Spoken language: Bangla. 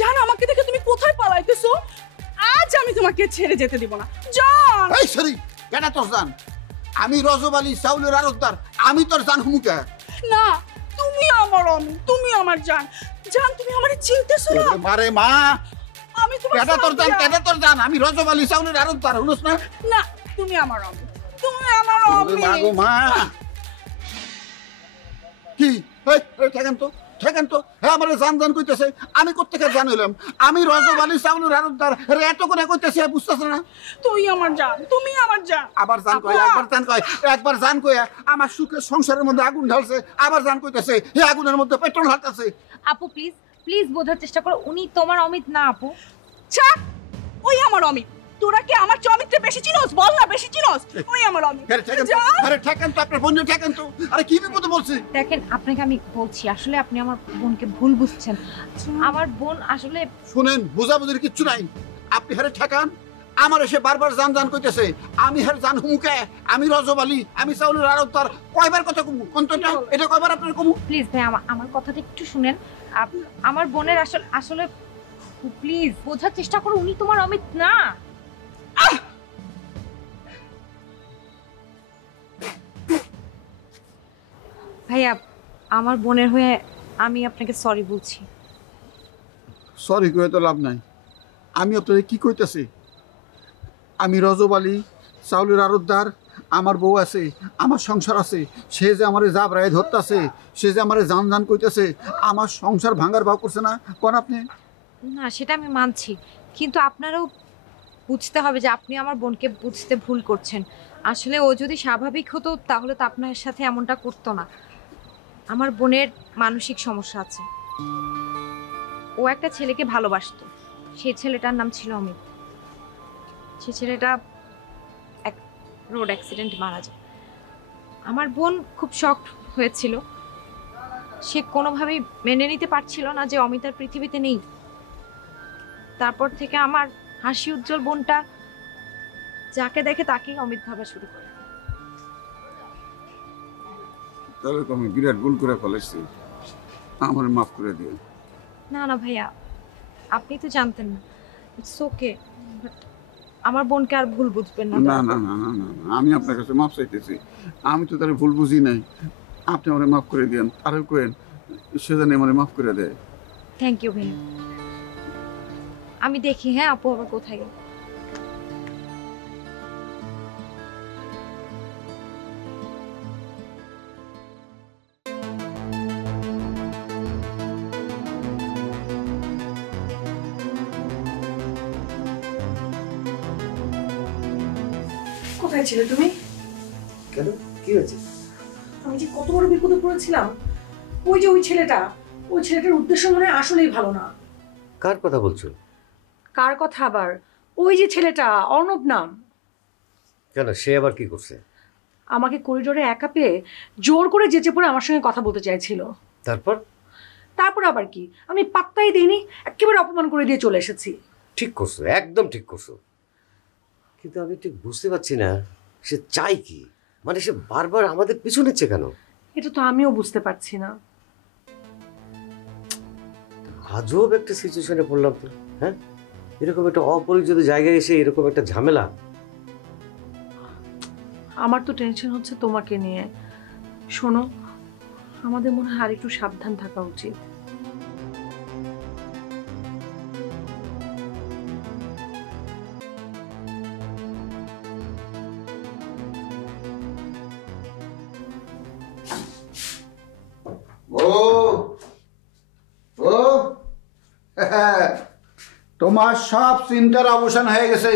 জান, আমাকে দেখে তুমি কোথায় পালাইতেছো? আজ আমি তোমাকে ছেড়ে যেতে দিব না। জান, এই সরি, কেডা তোর জান? আমি রজব আলী চাউলের আড়তদার, আমি তোর জান হুমুকে? না, তুমি আমার অমি, তুমি আমার জান। জান, তুমি আমারে চিনতেছো না? মারে মা, আমি তোমার কেডা তোর জান? সাথিয়া। কেডা তোর জান? আমি রজব আলী চাউলের আড়তদার, শুনছ না? না, তুমি আমার অমি, তুমি আমার ওরে অমি। মা গো মা। কি ঠেকেন তো, ঠেকেন তো। হ্যাঁ, আমার জান জান কইতেছে, আমি কোত্থেকে জান হইলাম? আমি রজব আলী চাউলের আড়তদার, এত করে কইতেছে, বুঝতেছ না? তুই আমার জান, তুমি আমার জান। আবার জান কয়, একবার জান কয়, একবার জান কয় আমার সুখের সংসারের মধ্যে আগুন ঢালছে, আবার জান কইতেছে এই আগুনের মধ্যে পেট্রোল ঢালতেছে। আপু প্লিজ প্লিজ বোঝার চেষ্টা করো, উনি তোমার অমিত না আপু। ছাড়, ওই আমার অমি। তোরা কি আমার চমিত্রে বেশি চিনোস? বল না, বেশি চিনোস? ওই আমার অমি। আরে ঠেকেন তো, জান, আরে ঠেকেন তো, আপনার বোনকে ঠেকেন তো। আরে কি বিপদে বলছি? দেখেন আপনাকে আমি বলছি, আসলে আপনি আমার বোনকে ভুল বুঝছেন। আমার বোন আসলে শুনেন, বুঝাবুঝির কিচ্ছু নাই। আপনি হারে ঠেকান, আমার এসে বারবার জান জান কইতেছে, আমি হার জান হুমুকে, আমি রজব আলী, আমি চাউলের আড়তদার। কয়বার কথা কমু অন্তটা? এটা কয়বার আপনার কমু? প্লিজ ভাই আমার কথাটা একটু শুনেন। আমার বোনের আসলে আসলে প্লিজ বোঝার চেষ্টা করো, উনি তোমার অমিত না। ভাইয়া, আমার বোনের হয়ে আমি আপনাকে সরি বলছি। সরি কয়ে তো লাভ নাই। আমি আপনাদের কি কইতেছি? আমি রজব আলী চাউলের আড়তদার, আমার বউ আছে, আমার সংসার আছে। সে যে আমারে জাবরায় ধরতেছে, সে যে আমারে জান জান কইতেছে, আমার সংসার ভাঙার ভাব করছে না কোন আপনি? না সেটা আমি মানছি, কিন্তু আপনারও বুঝতে হবে যে আপনি আমার বোনকে বুঝতে ভুল করছেন। আসলে ও যদি স্বাভাবিক হতো তাহলে তো আপনার সাথে এমনটা করতো না। আমার বোনের মানসিক সমস্যা আছে। ও একটা ছেলেকে ভালোবাসতো, সেই ছেলেটার নাম ছিল অমিত। সে ছেলেটা এক রোড অ্যাক্সিডেন্ট মারা যায়। আমার বোন খুব শকড হয়েছিল, সে কোনোভাবেই মেনে নিতে পারছিল না যে অমিত আর পৃথিবীতে নেই। তারপর থেকে আমার হাসি উজ্জ্বল বোনটা যাকে দেখে তাকেই অমিত ভাবা শুরু করে। তাহলে তো আমি বিরাট ভুল করে ফেলেছি, আমার মাফ করে দিও। না না ভাইয়া, আপনি তো জানতেন না, ইটস ওকে, বাট আমার বোনকে আর ভুল বুঝবেন না। না না না না না না, আমি আপনার কাছে মাফ চাইতেছি। আমি তো তার ভুল বুঝি নাই, আপনি আমার মাফ করে দিন। আরও কেন সে জানি আমার মাফ করে দেয়। থ্যাংক ইউ ভাইয়া। আমি দেখি হ্যাঁ আপু আবার কোথায় গেল। কোথায় ছিলে তুমি? কেন, কি হয়েছে? আমি যে কত বড় বিপদে পড়েছিলাম। ওই যে ওই ছেলেটার উদ্দেশ্য মনে হয় আসলেই ভালো না। কার কথা বলছো? কার কথা আবার? ওই যে ছেলেটা, অর্ণব নাম। কেন, সে আবার কি করছে? আমাকে করিডোরে একা পেয়ে জোর করে যেচে পড়ে আমার সঙ্গে কথা বলতে চাইছিল। তারপর আবার কি, আমি পাত্তাই দিইনি, একেবারে অপমান করে দিয়ে চলে এসেছি। ঠিক করছো, একদম ঠিক করছো। কিন্তু আমি ঠিক বুঝতে পারছি না সে চাই কি, মানে সে বারবার আমাদের পিছু নিচ্ছে কেন? এটা তো আমিও বুঝতে পারছি না। আজব একটা সিচুয়েশনে পড়লাম তো। হ্যাঁ, এরকম একটা অপরিচিত জায়গায় এসে এরকম একটা ঝামেলা। আমার তো টেনশন হচ্ছে তোমাকে নিয়ে। শোনো, আমাদের মনে হয় আর একটু সাবধান থাকা উচিত। তোমার সব চিন্তার অবসান হয়ে গেছে।